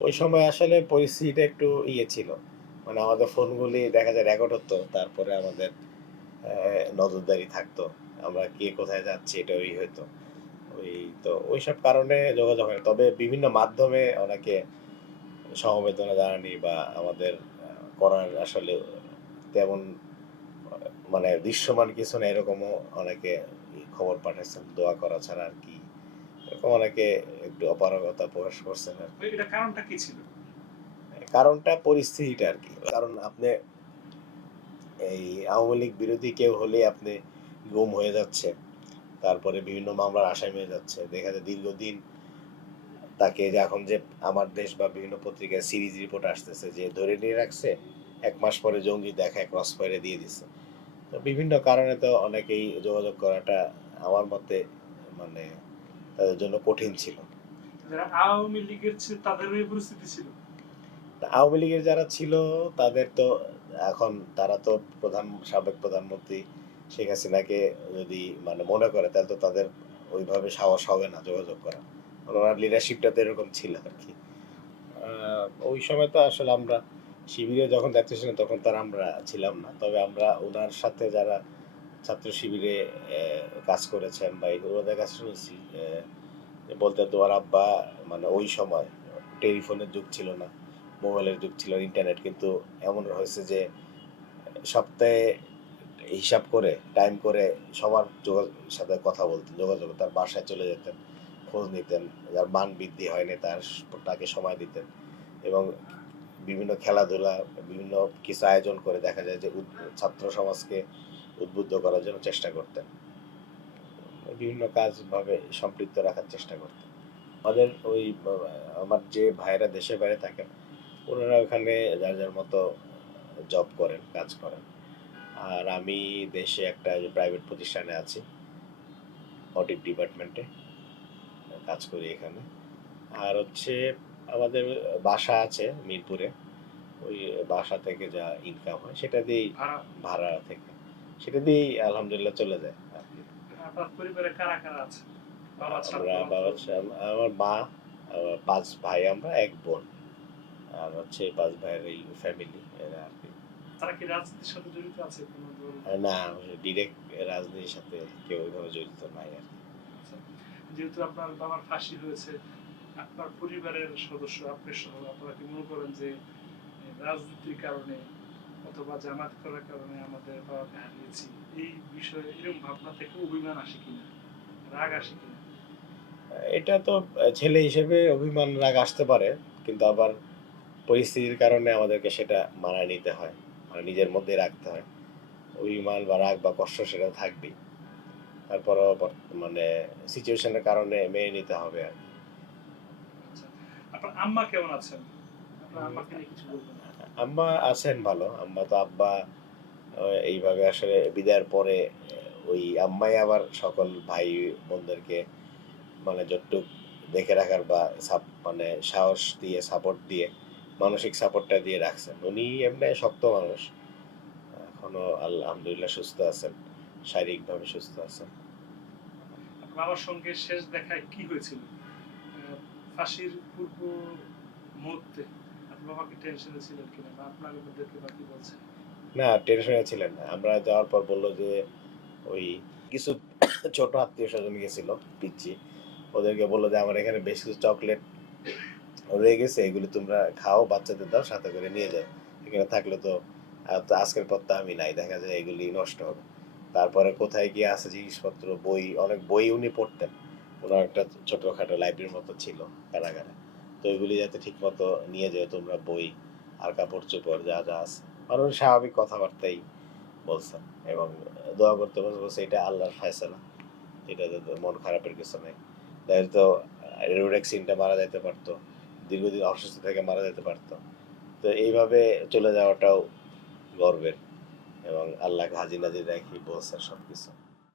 ওই সময় আসলে পরিস্থিতিটা একটু ছিল। মানে আমাদের ফোনগুলি দেখা যায় রেকর্ড হতো। তারপরে আমাদের নজরদারি থাকতো। আমরা কে কোথায় যাচ্ছি এটা হইতো। ওই তো ওইসব কারণে যোগাযোগ হয়। তবে বিভিন্ন মাধ্যমে অনেকে সমবেদনা জানানি বা আমাদের করার আসলে তেমন আ মানে দৃশ্যমান কিছু না এরকমও অনেকে খবর পাঠাইছেন। দোয়া করা ছাড়া আর কি। এরকম অনেকে একটু অপারগতা প্রকাশ করছেন আরকি। এটা কারণটা কি ছিল? কারণটা পরিস্থিতিটা আরকি। কারণ আপনি এই আওয়ামী লীগ বিরোধী কেউ হলেই আপনি গুম হয়ে যাচ্ছে। তারপরে বিভিন্ন মামলার আসামি হয়ে যাচ্ছে। দেখা যায় দীর্ঘদিন তাকে যে এখন যে আমার দেশ বা বিভিন্ন পত্রিকায় সিরিজ রিপোর্ট আসতেছে যে ধরে নিয়ে রাখছে, ১ মাস পরে জঙ্গি দেখায় ক্রস ফায়ারে দিয়ে দিছে। তো বিভিন্ন কারণে তো অনেকেই যোগাযোগ করাটা আমার মতে মানে তাদের জন্য কঠিন ছিল। যারা আওয়ামী লীগের তাদেরও এই পরিস্থিতি ছিল? আওয়ামী লীগের যারা ছিল তাদের তো এখন তারা তো সাবেক প্রধানমন্ত্রী শেখ হাসিনাকে যদি মানে মনে করে তাহলে তো তাদের ওইভাবে সাহস হবে না যোগাযোগ করা। ওনার লিডারশিপটা তো এরকম ছিল আরকি। ওই সময় তো আসলে আমরা শিবিরে যখন দায়িত্ব ছিলাম তখন তো আর আমরা ছিলাম না। তবে আমরা উনার সাথে যারা ছাত্র শিবিরে কাজ করেছেন বা ওনাদের কাছে শুনেছি বলতে তো ওর আব্বা মানে ওই সময় টেলিফোনের যুগ ছিল না, মোবাইলের যুগ ছিল, ইন্টারনেট কিন্তু এমন হয়েছে যে সপ্তাহে হিসাব করে, টাইম করে সবার সাথে কথা বলতেন, যোগাযোগ তার বাসায় চলে যেতেন, খোঁজ নিতেন, যার মান বৃদ্ধি হয়নি তাকে সময় দিতেন এবং বিভিন্ন খেলাধুলা, বিভিন্ন কিছু আয়োজন করে দেখা যায় যে ছাত্র সমাজকে উদ্বুদ্ধ করার জন্য চেষ্টা করতেন। বিভিন্ন কাজভাবে সম্পৃক্ত রাখার চেষ্টা করতেন। আমাদের ওই আমার যে ভাইয়েরা দেশের বাইরে থাকেন, ওনারা ওখানে যার, যার মতো জব করেন, কাজ করেন। আর আমি দেশে একটা যে প্রাইভেট প্রতিষ্ঠানে আছি, অডিট ডিপার্টমেন্টে কাজ করি এখানে। আর হচ্ছে আমাদের বাসা আছে মিরপুরে। ওই বাসা থেকে যা ইনকাম হয় সেটা দিয়েই ভাড়া? ভাড়া থেকে, সেটা দিয়েই আলহামদুলিল্লাহ চলে যায় আরকি। আপনার পরিবারে কারা কারা আছে? বাবা ছাড়া আমরা তো বাবা আমার মা, আমার ৫ ভাই আমরা, ১ বোন। আর হচ্ছে ৫ ভাইয়ের এই ফ্যামিলি এরা আরকি। তারা কি রাজনীতির সাথে জড়িত আছে কোনো দল? না ডিরেক্ট রাজনীতির সাথে কেউ ওইভাবে জড়িত নাই আরকি। আচ্ছা। যেহেতু আপনার বাবার ফাঁসি হয়েছে, আপনার পরিবারের সদস্য আপনি সহ আপনারা কি মনে করেন যে রাজনীতির কারণে অথবা জামাত করার কারণে আমাদের বাবাকে হারিয়েছি, এই বিষয়ে এরকম ভাবনা থেকে অভিমান আসে কিনা, রাগ আসে কিনা? এটা তো ছেলে হিসেবে অভিমান রাগ আসতে পারে। কিন্তু আবার পরিস্থিতির কারণে আমাদেরকে সেটা মানায় নিতে হয়। মানে নিজের মধ্যেই রাখতে হয়। অভিমান বা রাগ বা কষ্ট সেটা থাকবেই। তারপরেও মানে সিচুয়েশন এর কারণে মেনে নিতে হবে আরকি। আচ্ছা। আপনার আম্মা কেমন আছেন? আপনার উম আম্মাকে নিয়ে কিছু বলবেন? আম্মা আছেন ভালো। আম্মা তো আব্বা এইভাবে আসলে বিদায়ের পরে ওই আম্মাই আবার সকল ভাই বোনদেরকে মানে যতটুক দেখে রাখার বা মানে সাহস দিয়ে সাপোর্ট দিয়ে মানসিক সাপোর্টটা দিয়ে রাখছেন। উনি এমনি শক্ত মানুষ। এখনো আলহামদুলিল্লাহ সুস্থ আছেন। শারীরিকভাবে সুস্থ আছেন। আপনার বাবার সঙ্গে শেষ দেখায় কি হয়েছিল? ফাঁসির পূর্ব মুহূর্তে আপনার বাবা কি টেনশনে ছিলেন কিনা বা আপনার ওদেরকে বা কি বলছে? না টেনশনে ছিলেন না। আমরা যাওয়ার পর বলল যে ওই কিছু ছোট আত্মীয়স্বজন গেছিল পিচ্চি। ওদেরকে বলল যে আমার এখানে বেশ কিছু চকলেট রয়ে গেছে এগুলো তোমরা খাও বাচ্চাদের দাও সাথে করে নিয়ে যাও। এখানে থাকলে তো তো আজকের পর তো আমি নাই। দেখা যায় এগুলি নষ্ট হবে। তারপরে কোথায় গিয়ে আছে জিনিসপত্র, বই, অনেক বই উনি পড়তেন। উনার একটা ছোটখাটো লাইব্রেরির মতো ছিল কারাগারে। তো এগুলি যাতে ঠিকমতো নিয়ে যাও তোমরা বই আর কাপড়-চোপড় যা, যা আছে। আর উনি স্বাভাবিক কথাবার্তাই বলছেন এবং দোয়া করতে বলছে এটা আল্লাহর ফায়সালা। এটাতে তো মন খারাপের কিছু নাই। তাইলে তো রোড অ্যাক্সিডেন্টে মারা যাইতে পারতো। দীর্ঘদিন অসুস্থ থেকে মারা যেতে পারতো। তো এইভাবে চলে যাওয়াটাও গর্বের এবং আল্লাহকে হাজির নাজির রাখি বলছেন সবকিছু।